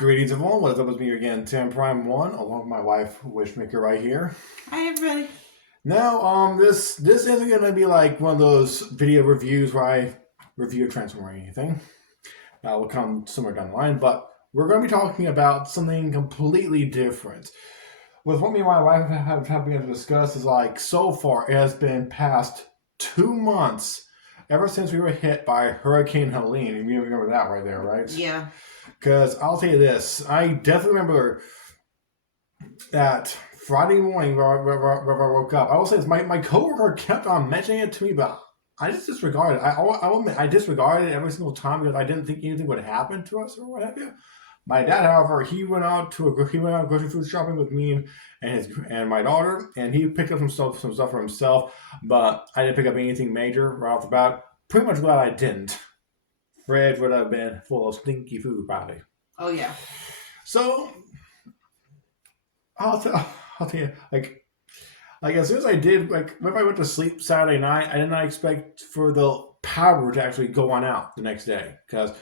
Greetings everyone, what's up with me again, Tim Prime One, along with my wife, Wishmaker, right here. Hi, everybody. Now, this isn't gonna be like one of those video reviews where I review a transformer or anything. That will come somewhere down the line, but we're gonna be talking about something completely different. With what me and my wife have been able to discuss is like so far it has been past 2 months ever since we were hit by Hurricane Helene. You remember that right there, right? Yeah. Because I'll tell you this, I definitely remember that Friday morning where I woke up. I will say this, my coworker kept on mentioning it to me, but I just disregarded it. I will admit, I disregarded it every single time because I didn't think anything would happen to us or what have you. My dad, however, he went out grocery food shopping with me and my daughter, and he picked up some stuff for himself. But I didn't pick up anything major right off the bat. Pretty much glad I didn't. Fridge would have been full of stinky food probably. Oh, yeah. So I'll tell you, like as soon as I did, like if I went to sleep Saturday night, I did not expect for the power to actually go on out the next day because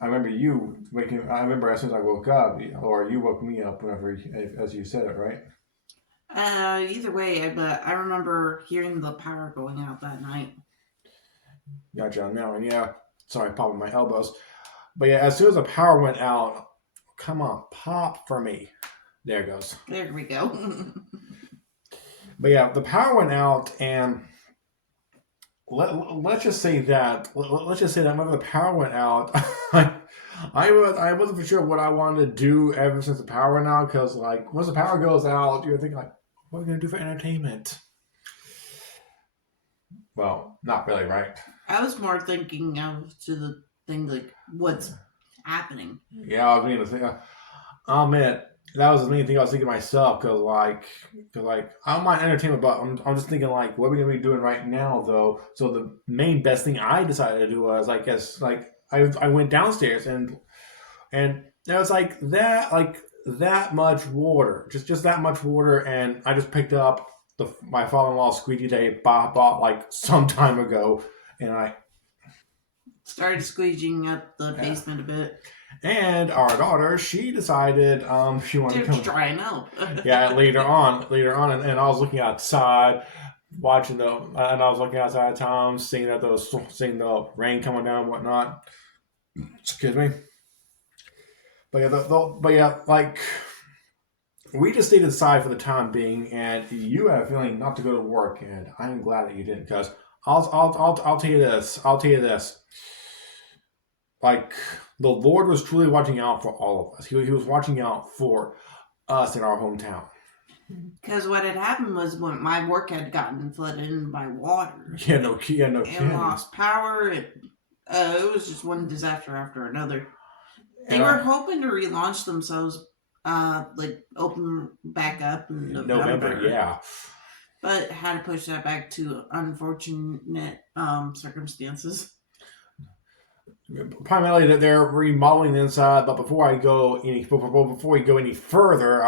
I remember you waking. I remember as soon as I woke up, or you woke me up whenever, as you said it, right? Either way, but I remember hearing the power going out that night. Gotcha. Now and yeah, sorry, popping my elbows, but yeah, as soon as the power went out, come on, pop for me. There it goes. There we go. But yeah, the power went out, and let's just say that whenever the power went out, I wasn't for sure what I wanted to do ever since the power went out. Because like once the power goes out, you're thinking like, what are we gonna do for entertainment? Well, not really, right? I was more thinking of to the thing like what's happening. Yeah, I was being to think. I'll admit that was the main thing I was thinking myself cause like I don't mind entertainment, but I'm just thinking like what are we gonna be doing right now though. So the main best thing I decided to do was I guess like I went downstairs and there was like that much water, just that much water, and I just picked up my father-in-law squeegee that he bought like some time ago, and I Started squeegeeing up the yeah. basement a bit. And our daughter, she decided she wanted to They're come. drying out. Yeah, later on, and I was looking outside, watching and I was looking outside of town, seeing the rain coming down and whatnot. Excuse me. But yeah, but yeah, like we just stayed inside for the time being, and you had a feeling not to go to work, and I'm glad that you didn't, because I'll tell you this. I'll tell you this. Like the Lord was truly watching out for all of us. He was watching out for us in our hometown. Because what had happened was when my work had gotten flooded in by water. Yeah, no And kidding. lost power. It was just one disaster after another. They And were hoping to relaunch themselves, like open back up in November. Yeah. But had to push that back to unfortunate circumstances. Primarily that they're remodeling the inside, but before we go any further,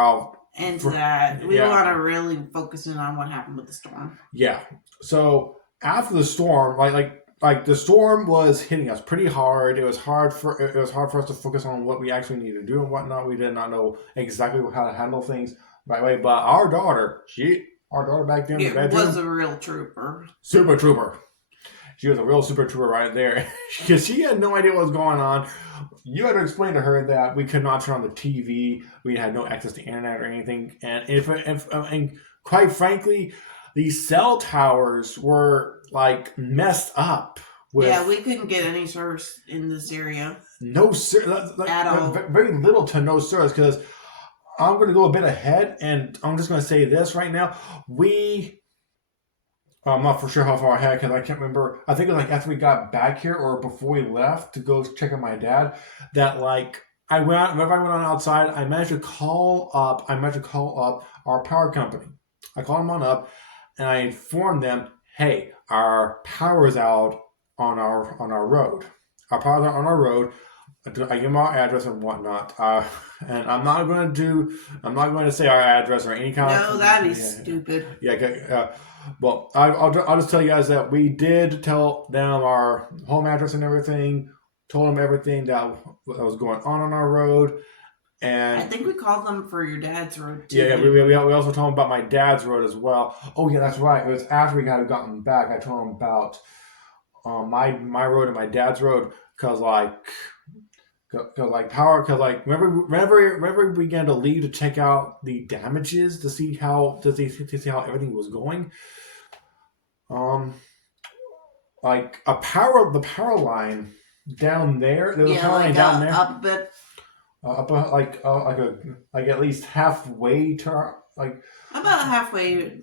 We want to really focus in on what happened with the storm. Yeah. So after the storm, like the storm was hitting us pretty hard. It was hard for us to focus on what we actually needed to do and whatnot. We did not know exactly how to handle things right away. But our daughter back there in the bedroom was a real trooper. Super trooper. She was a real super trooper right there because she had no idea what was going on. You had to explain to her that we could not turn on the TV. We had no access to internet or anything. And quite frankly, these cell towers were like messed up. Yeah, we couldn't get any service in this area. No service. At all. Very little to no service, because I'm going to go a bit ahead and I'm just going to say this right now. I'm not for sure how far ahead because I can't remember. I think it was like after we got back here or before we left to go check on my dad. That like whenever I went on outside, I managed to call up our power company. I called them on up, and I informed them, "Hey, our power is out on our road. Our power's out on our road." I give them our address and whatnot, and I'm not going to say our address or any kind of. No, that'd be stupid. Yeah. Well, I'll just tell you guys that we did tell them our home address and everything. Told them everything that was going on our road, And I think we called them for your dad's road too. yeah, we also told him about my dad's road as well. Oh yeah, that's right. It was after we had gotten back. I told him about my road and my dad's road because power because like whenever we began to leave to check out the damages to see how everything was going. Like the power line down there. There was a power line down there. Up a bit. Like at least halfway to like about halfway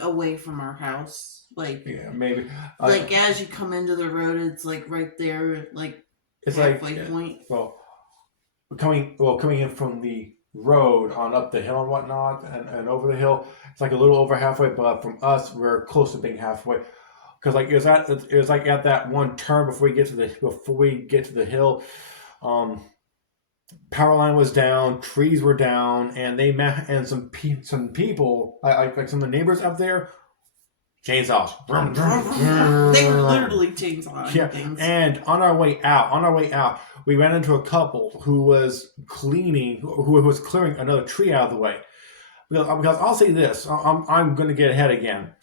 away from our house. Yeah, maybe. As you come into the road, it's like right there, like it's halfway point. Well, coming in from the road on up the hill and whatnot, and over the hill, it's like a little over halfway. But from us, we're close to being halfway. Because like it was like at that one turn before we get to the hill, power line was down, trees were down, and some people like some of the neighbors up there, chainsaws. They were literally chainsaws. Things. And on our way out, we ran into a couple who was clearing another tree out of the way. Because I'll say this, I'm going to get ahead again.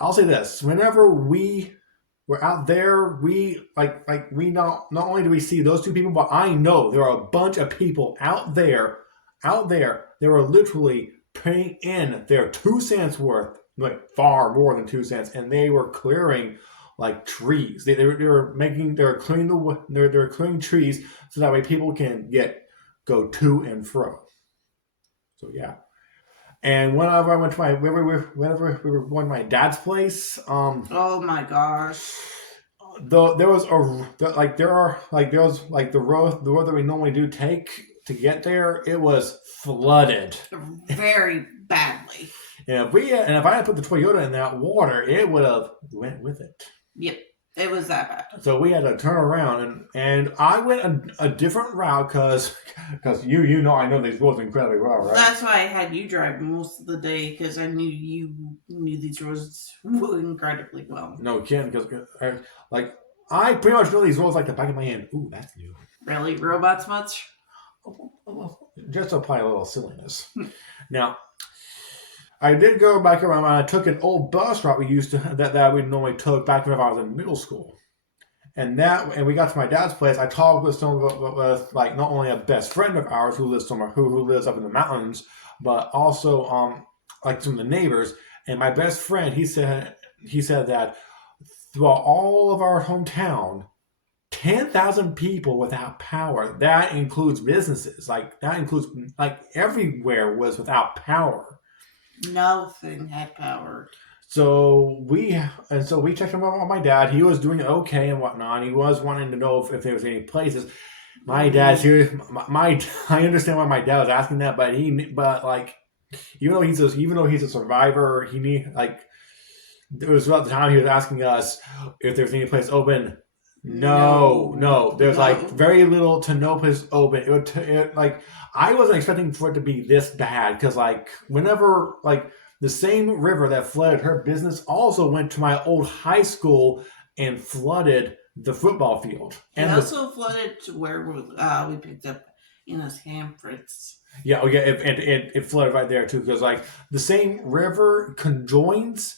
I'll say this: whenever we were out there, we not only do we see those two people, but I know there are a bunch of people out there. They were literally putting in their 2 cents worth, like far more than 2 cents, and they were clearing like trees. They were clearing trees so that way people can go to and fro. So yeah. And whenever I went to whenever we were going to my dad's place, oh my gosh, there was the road that we normally do take to get there. It was flooded very badly. And if I had put the Toyota in that water, it would have went with it. Yep. It was that bad. So we had to turn around, and I went a different route because you know I know these roads incredibly well, right? That's why I had you drive most of the day because I knew you knew these roads incredibly well. No kidding, because I pretty much know these roads like the back of my hand. Ooh, that's new. Really, robots much? Just to apply a little silliness. Now, I did go back around and I took an old bus route we used to that we normally took back when I was in middle school. And we got to my dad's place. I talked with like not only a best friend of ours who lives up in the mountains, but also like some of the neighbors. And my best friend, he said that throughout all of our hometown, 10,000 people without power. That includes businesses. Everywhere was without power. Nothing had power. So we checked him out with my dad. He was doing okay and whatnot. He was wanting to know if there was any places. My dad's here. I understand why my dad was asking that, but even though he's a survivor, it was about the time he was asking us if there's any place open. No. There's very little to no place open. I wasn't expecting for it to be this bad because whenever the same river that flooded her business also went to my old high school and flooded the football field. And also flooded to where we picked up Enos Hamfritz. Yeah, it flooded right there too because the same river conjoins.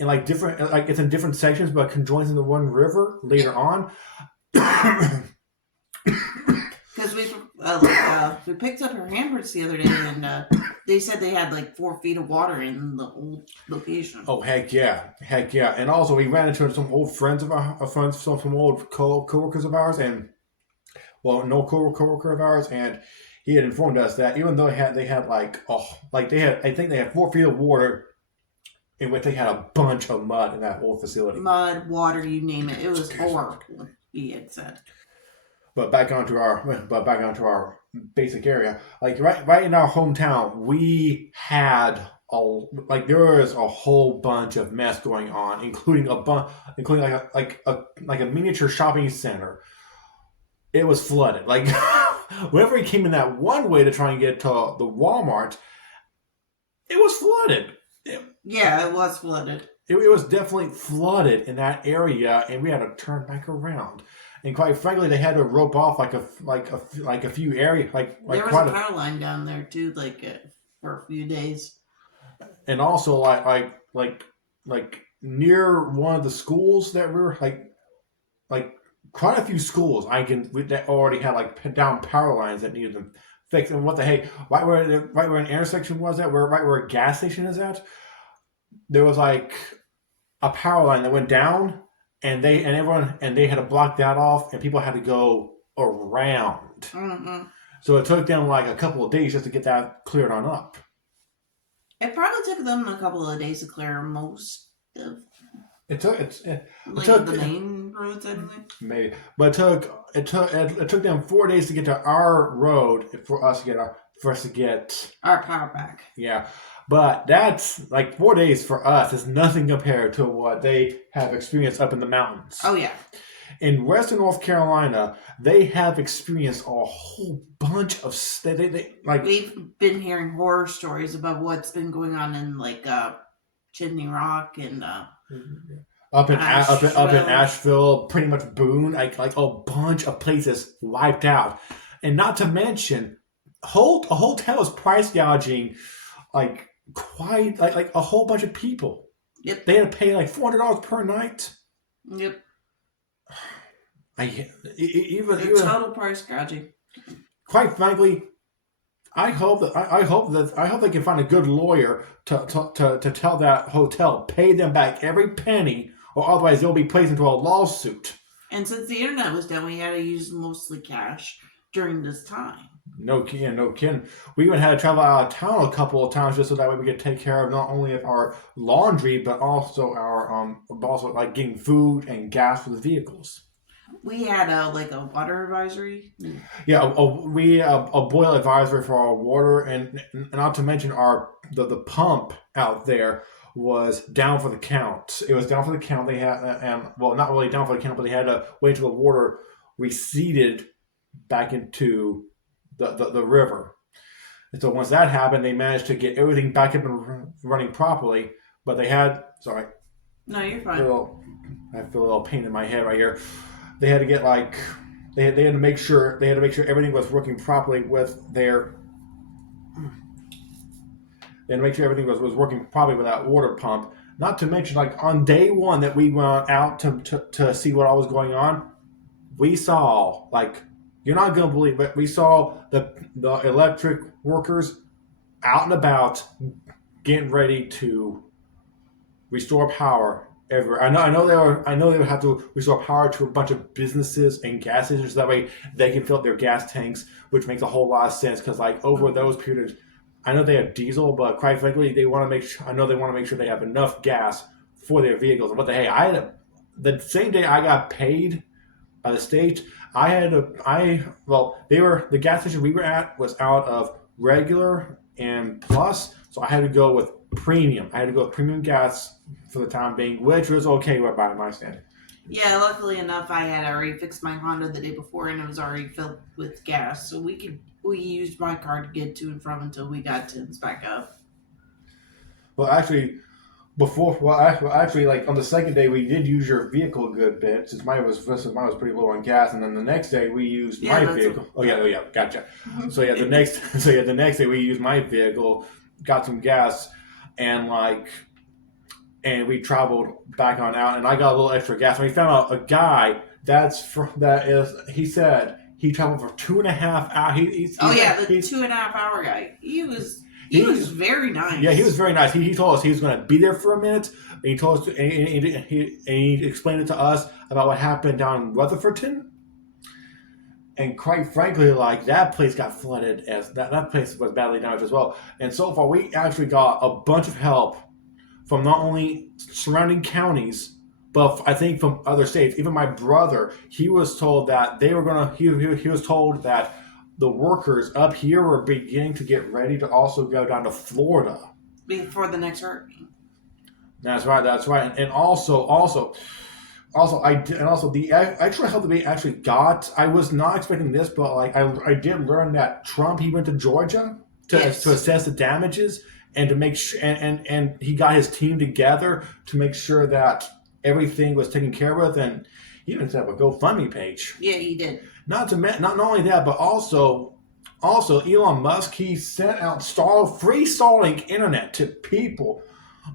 And different, it's in different sections, but conjoins into one river later on. Because we picked up her hamburgers the other day, and they said they had 4 feet of water in the old location. Oh heck yeah! And also we ran into some old friends of some old coworkers of ours, and no coworker of ours, and he had informed us that even though they had 4 feet of water. In which they had a bunch of mud in that old facility. Mud, water, you name it. It was horrible, he had said. But back onto our basic area. Right in our hometown, we had there was a whole bunch of mess going on, including a miniature shopping center. It was flooded. Whenever we came in that one way to try and get to the Walmart, it was flooded. Yeah, it was flooded. It was definitely flooded in that area, and we had to turn back around. and quite frankly, they had to rope off like a few areas, There was a power line down there too, for a few days. And also like near one of the schools that we were like quite a few schools that already had like down power lines that needed them fixed. And what the hey, right where an intersection was at, right where a gas station is at, there was like a power line that went down, and they had to block that off, and people had to go around. Mm-hmm. So it took them like a couple of days just to get that cleared on up. It probably took them a couple of days to clear most of It took the main roads anyway. Maybe, but it took them 4 days to get to our road for us to get our power back. Yeah, but that's like 4 days for us is nothing compared to what they have experienced up in the mountains. Oh yeah. In Western North Carolina, they have experienced a whole bunch of we've been hearing horror stories about what's been going on in Chimney Rock and up in Asheville, pretty much Boone, like a bunch of places wiped out, and not to mention, a hotel is price gouging, like quite like a whole bunch of people. Yep, they had to pay like $400 per night. Yep. Even total price gouging. Quite frankly, I hope they can find a good lawyer to tell that hotel pay them back every penny, or otherwise they'll be placed into a lawsuit. And since the internet was down, we had to use mostly cash during this time. No kidding. We even had to travel out of town a couple of times just so that way we could take care of not only of our laundry but also like getting food and gas for the vehicles. We had a water advisory. Yeah, a boil advisory for our water, and not to mention the pump out there was down for the count. It was down for the count. They had not really down for the count, but they had to wait till the water receded back into the river. And so once that happened, they managed to get everything back up and running properly. But they had No, you're fine. I feel a little pain in my head right here. They had to get they had to make sure everything was working properly with their. They had to make sure everything was working properly with that water pump. Not to mention, on day one that we went out to see what all was going on, we saw you're not gonna believe it. We saw the electric workers out and about getting ready to restore power everywhere. I know they would have to restore power to a bunch of businesses and gas stations so that way they can fill up their gas tanks, which makes a whole lot of sense because over those periods, I know they have diesel, but quite frankly, they want to make sure they have enough gas for their vehicles. And the same day I got paid by the state, the gas station we were at was out of regular and plus, so I had to go with premium. I had to go with premium gas for the time being, which was okay by my standard. Yeah, luckily enough, I had already fixed my Honda the day before, and it was already filled with gas, so we used my car to get to and from until we got Tim's back up. Well, actually, on the second day, we did use your vehicle a good bit since mine was pretty low on gas, and then the next day we used my vehicle. Gotcha. Mm-hmm. So the next day we used my vehicle, got some gas, and we traveled back on out, and I got a little extra gas. And we found out a guy he said he traveled for 2.5 hours. The 2.5 hour guy. He was very nice. Yeah, he was very nice. He told us he was going to be there for a minute. And he told us, and he explained it to us about what happened down in Rutherfordton. And quite frankly, that place got flooded, as that place was badly damaged as well. And so far, we actually got a bunch of help from not only surrounding counties, but I think from other states. Even my brother, he was told that he was told that the workers up here were beginning to get ready to also go down to Florida before the next hurricane. That's right. And also the extra help that we actually got. I was not expecting this, but I did learn that Trump, he went to Georgia to assess the damages and to make sure, and he got his team together to make sure that everything was taken care of. And he even set up a GoFundMe page. Yeah, he did. Not only that, but also Elon Musk, he sent out free Starlink internet to people.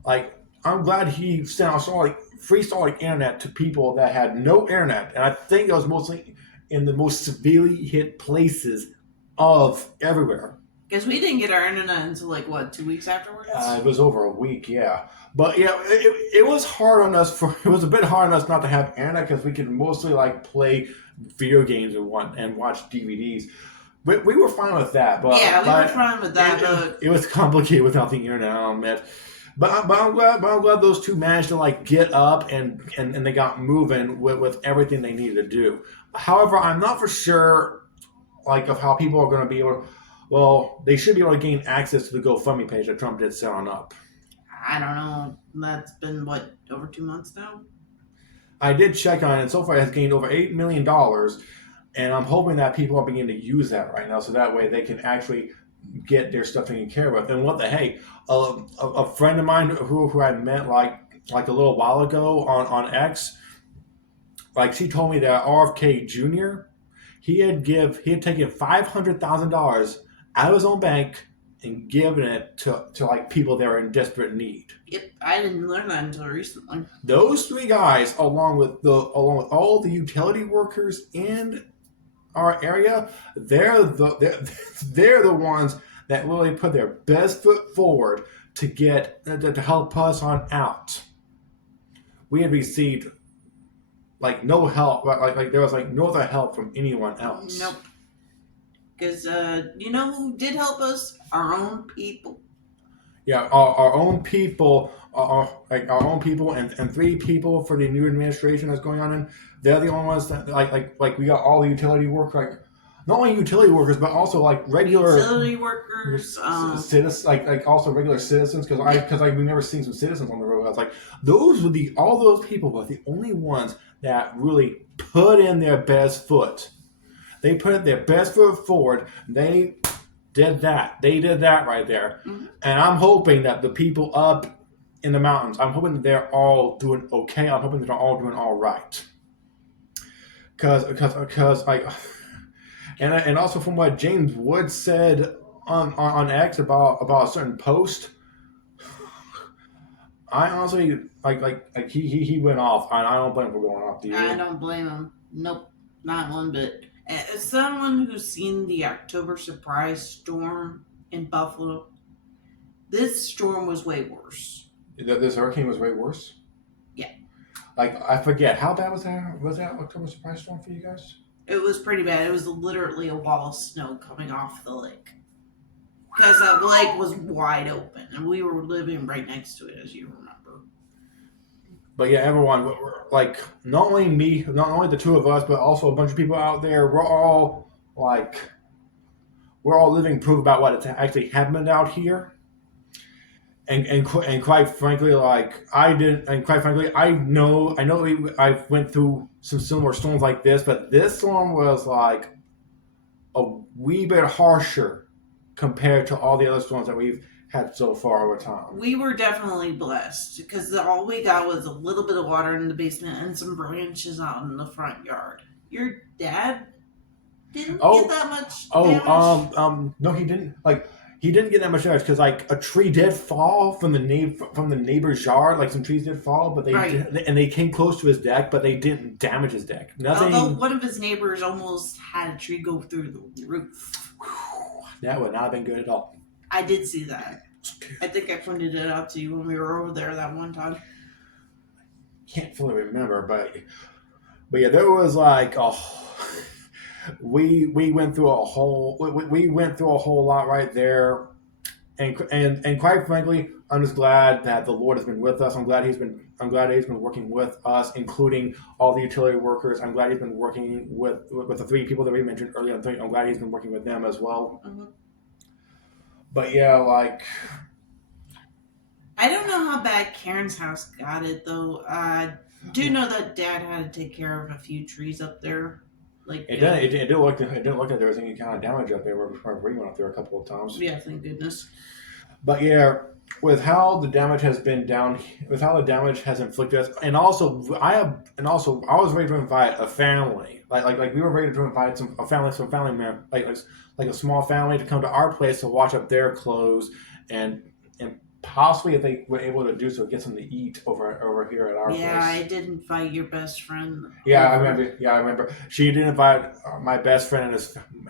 Like, I'm glad he sent out free Starlink internet to people that had no internet, and I think it was mostly in the most severely hit places of everywhere. Because we didn't get our internet until like what, 2 weeks afterwards? It was over a week, yeah. But yeah, it was hard on us it was a bit hard on us not to have internet because we could mostly like play video games and watch DVDs. But we were fine with that. But yeah, we were fine with that. It was complicated without the internet, I'll admit. But I'm glad those two managed to like get up and they got moving with everything they needed to do. However, I'm not for sure like of how people are going to be able to. Well, they should be able to gain access to the GoFundMe page that Trump did set on up. I don't know. That's been, what, over 2 months now? I did check on it, and so far it has gained over $8 million. And I'm hoping that people are beginning to use that right now so that way they can actually get their stuff taken care of. And what the hey, a friend of mine who I met like a little while ago on X, like she told me that RFK Jr., he had taken $500,000 out of his own bank and given it to like people that are in desperate need. Yep, I didn't learn that until recently. Those three guys, along with all the utility workers in our area, they're the ones that really put their best foot forward to help us on out. We had received like no help, like there was like no other help from anyone else. Nope. Because you know who did help us? Our own people. Yeah, our own people, our own people, and three people for the new administration that's going on in. They're the only ones that like we got all the utility work, like not only utility workers but also like regular utility workers, citizens, like also regular citizens. Because we've never seen some citizens on the road. I was like, all those people were the only ones that really put in their best foot. They put their best foot forward. They did that. They did that right there. Mm-hmm. And I'm hoping that the people up in the mountains, I'm hoping that they're all doing okay. I'm hoping that they're all doing all right. Because like, and also from what James Wood said on X about a certain post, I honestly like he went off. And I don't blame him for going off. Do you? I don't blame him. Nope, not one bit. As someone who's seen the October surprise storm in Buffalo, this storm was way worse. This hurricane was way worse? Yeah. Like, I forget. How bad was that? Was that October surprise storm for you guys? It was pretty bad. It was literally a wall of snow coming off the lake. Because that lake was wide open, and we were living right next to it, as you remember. But yeah, everyone, like, not only me, not only the two of us, but also a bunch of people out there, we're all living proof about what it's actually happened out here. And quite frankly, I know I went through some similar storms like this, but this storm was like a wee bit harsher compared to all the other storms that we've had so far over time. We were definitely blessed because all we got was a little bit of water in the basement and some branches out in the front yard. Your dad didn't get that much damage? No, he didn't. Like, he didn't get that much damage because like a tree did fall from the neighbor's yard. Like some trees did fall, but they came close to his deck, but they didn't damage his deck. Nothing. Although one of his neighbors almost had a tree go through the roof. That would not have been good at all. I did see that. I think I pointed it out to you when we were over there that one time. Can't fully remember, but yeah, there was like we went through a whole lot right there, and quite frankly, I'm just glad that the Lord has been with us. I'm glad he's been working with us, including all the utility workers. I'm glad he's been working with the three people that we mentioned earlier. I'm glad he's been working with them as well. Mm-hmm. But yeah, like, I don't know how bad Karen's house got it though. I do know that Dad had to take care of a few trees up there. Like it didn't look like there was any kind of damage up there before we went up there a couple of times. Yeah, thank goodness. But yeah, with how the damage has been down, with how the damage has inflicted us, and also I was ready to invite a family, like we were ready to invite some family member, like a small family to come to our place to wash up their clothes, and possibly if they were able to do so, get something to eat over here at our place. Yeah, I did invite your best friend. Yeah, I remember. Yeah, I remember. She did invite my best friend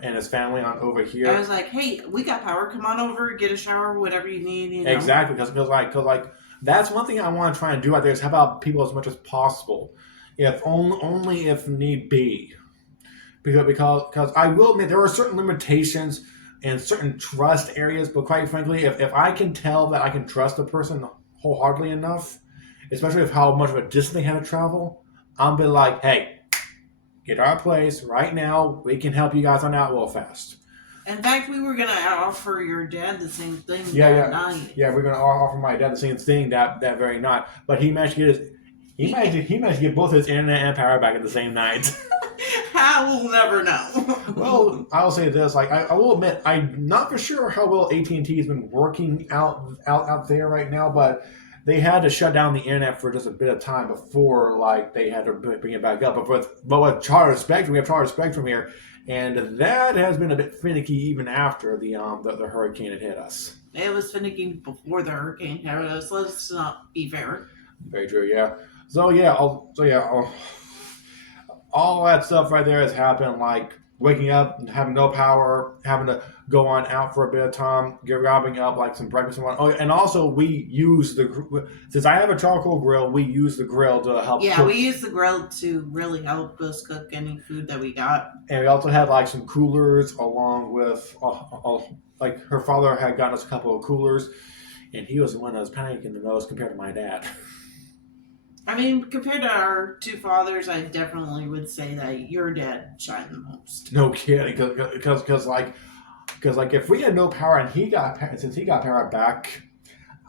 and his family on over here. I was like, "Hey, we got power. Come on over, get a shower, whatever you need." You know? Exactly, because like that's one thing I want to try and do out there is help out people as much as possible, if only if need be, because I will admit there are certain limitations and certain trust areas, but quite frankly, if I can tell that I can trust a person wholeheartedly enough, especially with how much of a distance they had to travel, I'll be like, hey, get our place right now. We can help you guys on out real fast. In fact, we were gonna offer your dad the same thing that night. Yeah, we're gonna offer my dad the same thing that very night. But he managed to get he managed to get both his internet and power back at the same night. I will never know. Well, I'll say this: like I will admit, I'm not for sure how well AT&T has been working out there right now, but they had to shut down the internet for just a bit of time before like they had to bring it back up. But with Charter Spectrum, we have Charter Spectrum here. And that has been a bit finicky even after the hurricane had hit us. It was finicky before the hurricane hit us. Let's not be fair. Very true, yeah. All that stuff right there has happened. Like waking up and having no power, having to go on out for a bit of time, grabbing up like some breakfast and whatnot. Oh, and also we use since I have a charcoal grill, we use the grill to help. Yeah, cook. We use the grill to really help us cook any food that we got. And we also had like some coolers along with like her father had gotten us a couple of coolers, and he was the one that was panicking the most compared to my dad. I mean, compared to our two fathers, I definitely would say that your dad shined the most. No kidding, because if we had no power and since he got power back,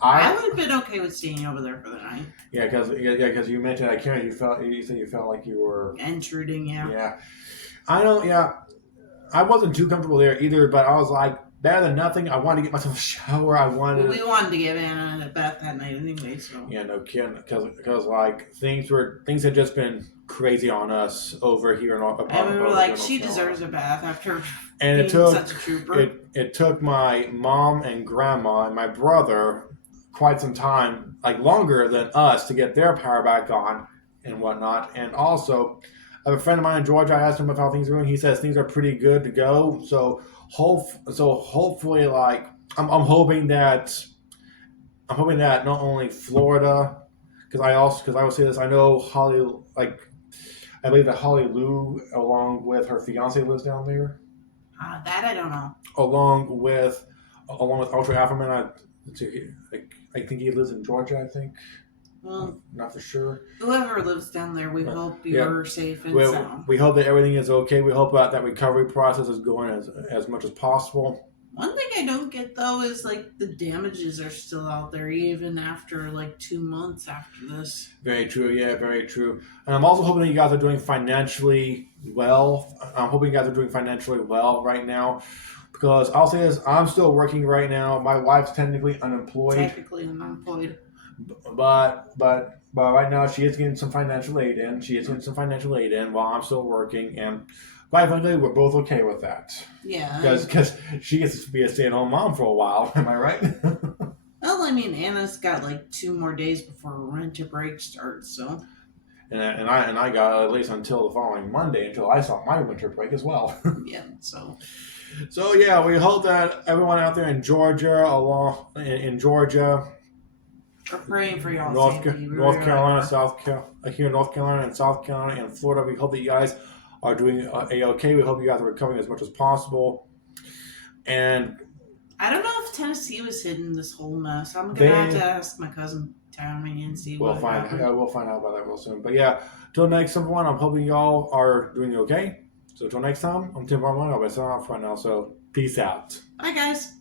I would have been okay with staying over there for the night. Yeah, because you mentioned I can't. You said you felt like you were intruding. Yeah. Yeah, I don't. Yeah, I wasn't too comfortable there either, but I was like, better than nothing. I wanted to get myself a shower. We wanted to get in a bath that night anyway. So yeah, no kidding. Because like things had just been crazy on us over here in and we were like, she deserves a bath after. And being such a trooper. It took my mom and grandma and my brother quite some time, like longer than us, to get their power back on and whatnot. And also, I have a friend of mine in Georgia. I asked him about how things are going. He says things are pretty good to go. So hopefully, like I'm hoping that not only Florida, because I will say this. I know I believe that Holly Lou, along with her fiance, lives down there. That I don't know. Along with Ultra Alpha Man, I think he lives in Georgia. I think. Well, not for sure. Whoever lives down there, we hope you're safe and sound. We hope that everything is okay. We hope that recovery process is going as much as possible. One thing I don't get though is like the damages are still out there even after like 2 months after this. Very true. Yeah, very true. And I'm also hoping that you guys are doing financially well. I'm hoping you guys are doing financially well right now. Because I'll say this, I'm still working right now. My wife's technically unemployed. But right now she is getting some financial aid in. While I'm still working, and quite frankly, we're both okay with that. Yeah. Because she gets to be a stay-at-home mom for a while. Am I right? Well, I mean, Anna's got like 2 more days before winter break starts, so. And I got at least until the following Monday until I saw my winter break as well. Yeah. So yeah, we hope that everyone out there in Georgia, we're praying for y'all. North Carolina, here in North Carolina and South Carolina and Florida, we hope that you guys are doing A-okay. We hope you guys are recovering as much as possible. And I don't know if Tennessee was hidden this whole mess. I'm gonna have to ask my cousin Tammy and see what happened. We'll find out about that real soon. But yeah, till next everyone, I'm hoping y'all are doing okay. So till next time, I'm Tim Barman. I'll be signing off right now. So peace out. Bye guys.